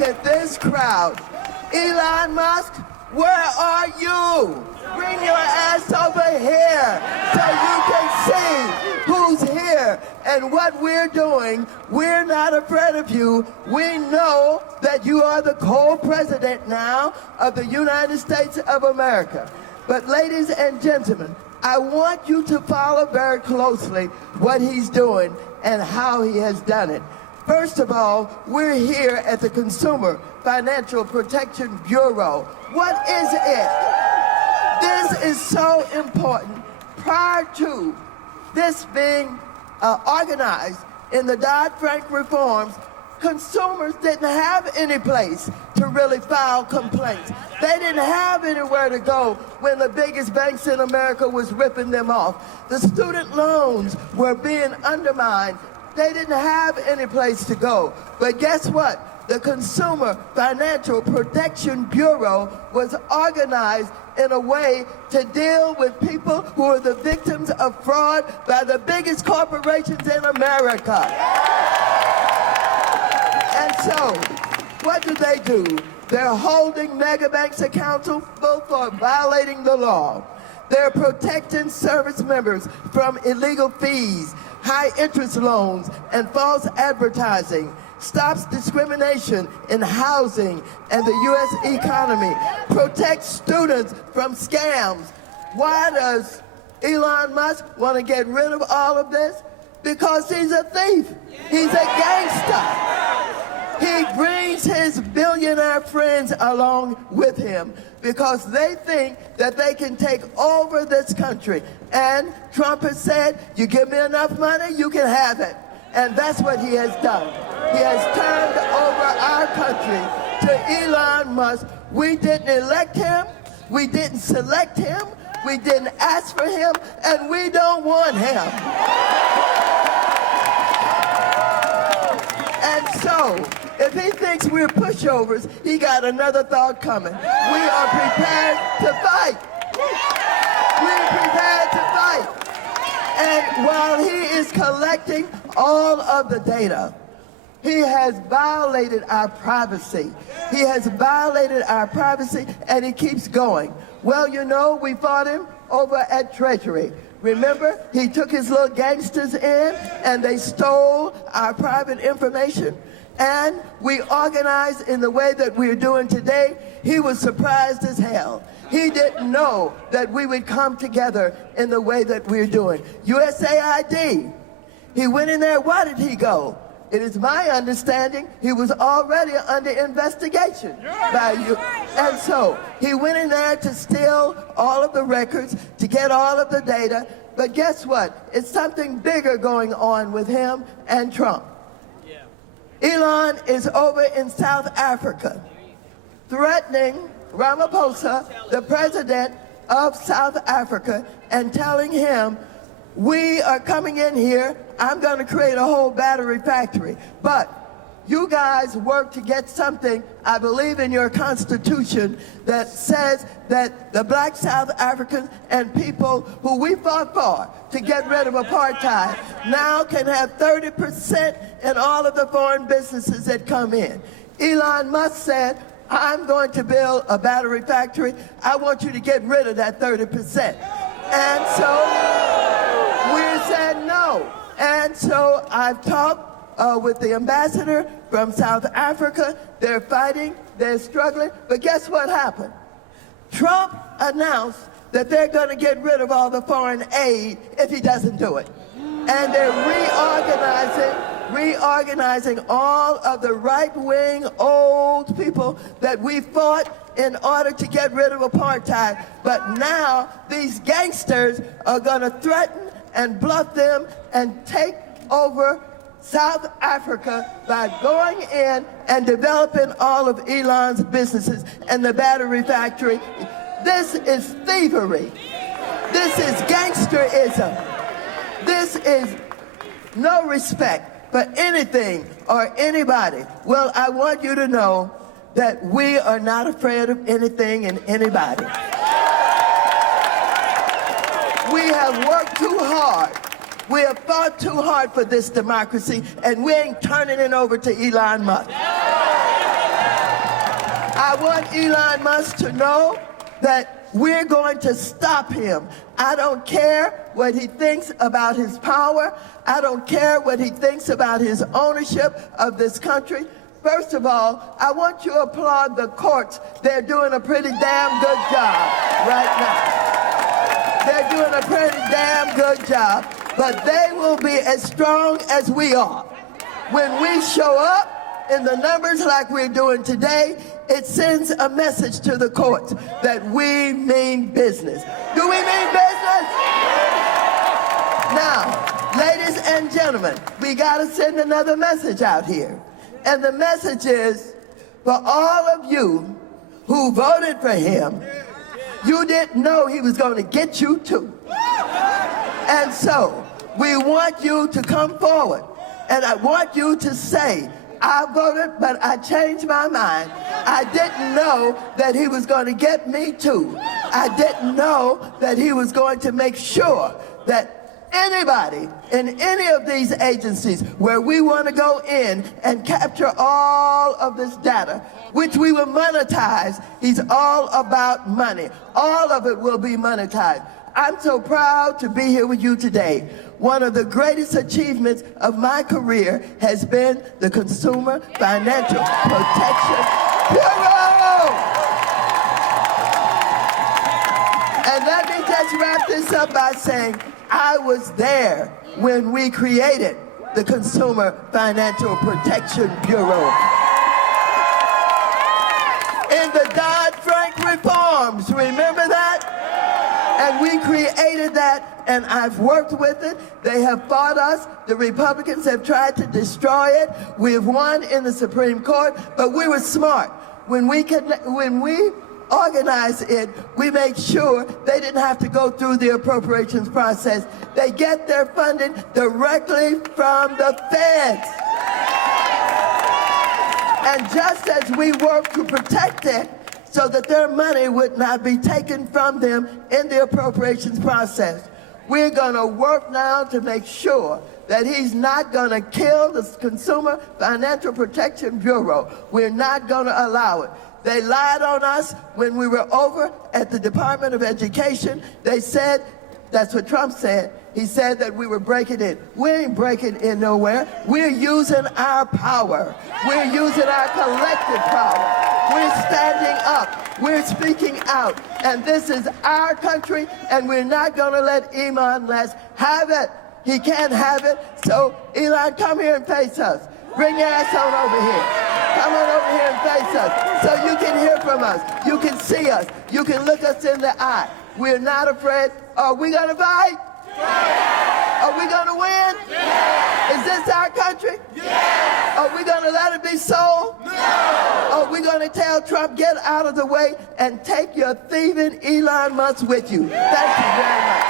look at this crowd. Elon Musk, where are you? Bring your ass over here so you can see who's here and what we're doing. We're not afraid of you. We know that you are the co-president now of the United States of America. But ladies and gentlemen, I want you to follow very closely what he's doing and how he has done it. First of all, we're here at the Consumer Financial Protection Bureau. What is it? This is so important. Prior to this being organized in the Dodd-Frank reforms, consumers didn't have any place to really file complaints. They didn't have anywhere to go when the biggest banks in America was ripping them off. The student loans were being undermined. They didn't have any place to go. But guess what? The Consumer Financial Protection Bureau was organized in a way to deal with people who are the victims of fraud by the biggest corporations in America. And so, what do? They're holding mega banks accountable for violating the law. They're protecting service members from illegal fees, high interest loans, and false advertising. Stops discrimination in housing and the U.S. economy. Protects students from scams. Why does Elon Musk want to get rid of all of this? Because he's a thief. He's a gangster. He brings his billionaire friends along with him because they think that they can take over this country. And Trump has said, you give me enough money, you can have it. And that's what he has done. He has turned over our country to Elon Musk. We didn't elect him. We didn't select him. We didn't ask for him. And we don't want him. And so, if he thinks we're pushovers, he got another thought coming. We are prepared to fight. We're prepared to fight. And while he is collecting all of the data, he has violated our privacy. He has violated our privacy, and he keeps going. Well, you know, we fought him over at Treasury. Remember, he took his little gangsters in, and they stole our private information. And we organized in the way that we're doing today. He was surprised as hell. He didn't know that we would come together in the way that we're doing. USAID, he went in there. Why did he go? It is my understanding he was already under investigation by you. And so he went in there to steal all of the records, to get all of the data. But guess what? It's something bigger going on with him and Trump. Elon is over in South Africa, threatening Ramaphosa, the president of South Africa, and telling him, we are coming in here, I'm going to create a whole battery factory. But you guys work to get something, I believe in your constitution, that says that the black South Africans and people who we fought for to get rid of apartheid now can have 30% in all of the foreign businesses that come in. Elon Musk said, I'm going to build a battery factory. I want you to get rid of that 30%. And so we said no. And so I've talked with the ambassador from South Africa. They're fighting, they're struggling, but guess what happened? Trump announced that they're going to get rid of all the foreign aid if he doesn't do it. And they're reorganizing all of the right-wing old people that we fought in order to get rid of apartheid. But now these gangsters are going to threaten and bluff them and take over South Africa by going in and developing all of Elon's businesses and the battery factory. This is thievery. This is gangsterism. This is no respect for anything or anybody. Well, I want you to know that we are not afraid of anything and anybody. We have worked too hard. We have fought too hard for this democracy, and we ain't turning it over to Elon Musk. I want Elon Musk to know that we're going to stop him. I don't care what he thinks about his power. I don't care what he thinks about his ownership of this country. First of all, I want you to applaud the courts. They're doing a pretty damn good job right now. They're doing a pretty damn good job, but they will be as strong as we are. When we show up in the numbers like we're doing today, it sends a message to the courts that we mean business. Do we mean business? Now, ladies and gentlemen, we got to send another message out here. And the message is, for all of you who voted for him, you didn't know he was going to get you too. And so, we want you to come forward. And I want you to say, I voted, but I changed my mind. I didn't know that he was going to get me too. I didn't know that he was going to make sure that anybody in any of these agencies where we want to go in and capture all of this data, which we will monetize, he's all about money. All of it will be monetized. I'm so proud to be here with you today. One of the greatest achievements of my career has been the Consumer Financial Protection Bureau. And let me just wrap this up by saying, I was there when we created the Consumer Financial Protection Bureau. In the Dodd-Frank reforms, remember that? And we created that, and I've worked with it. They have fought us. The Republicans have tried to destroy it. We have won in the Supreme Court, but we were smart. When we organized it, we made sure they didn't have to go through the appropriations process. They get their funding directly from the feds. And just as we work to protect it, so that their money would not be taken from them in the appropriations process, we're going to work now to make sure that he's not going to kill the Consumer Financial Protection Bureau. We're not going to allow it. They lied on us when we were over at the Department of Education. They said, that's what Trump said. He said that we were breaking in. We ain't breaking in nowhere. We're using our power. We're using our collective power. We're standing up. We're speaking out. And this is our country, and we're not going to let Elon Musk have it. He can't have it. So, Elon, come here and face us. Bring your ass on over here. Come on over here and face us so you can hear from us. You can see us. You can look us in the eye. We're not afraid. Are we going to fight? Yeah. Are we going to win? Yeah. Is this our country? Yeah. Are we going to let it be sold? No. Are we going to tell Trump, get out of the way and take your thieving Elon Musk with you? Thank you very much.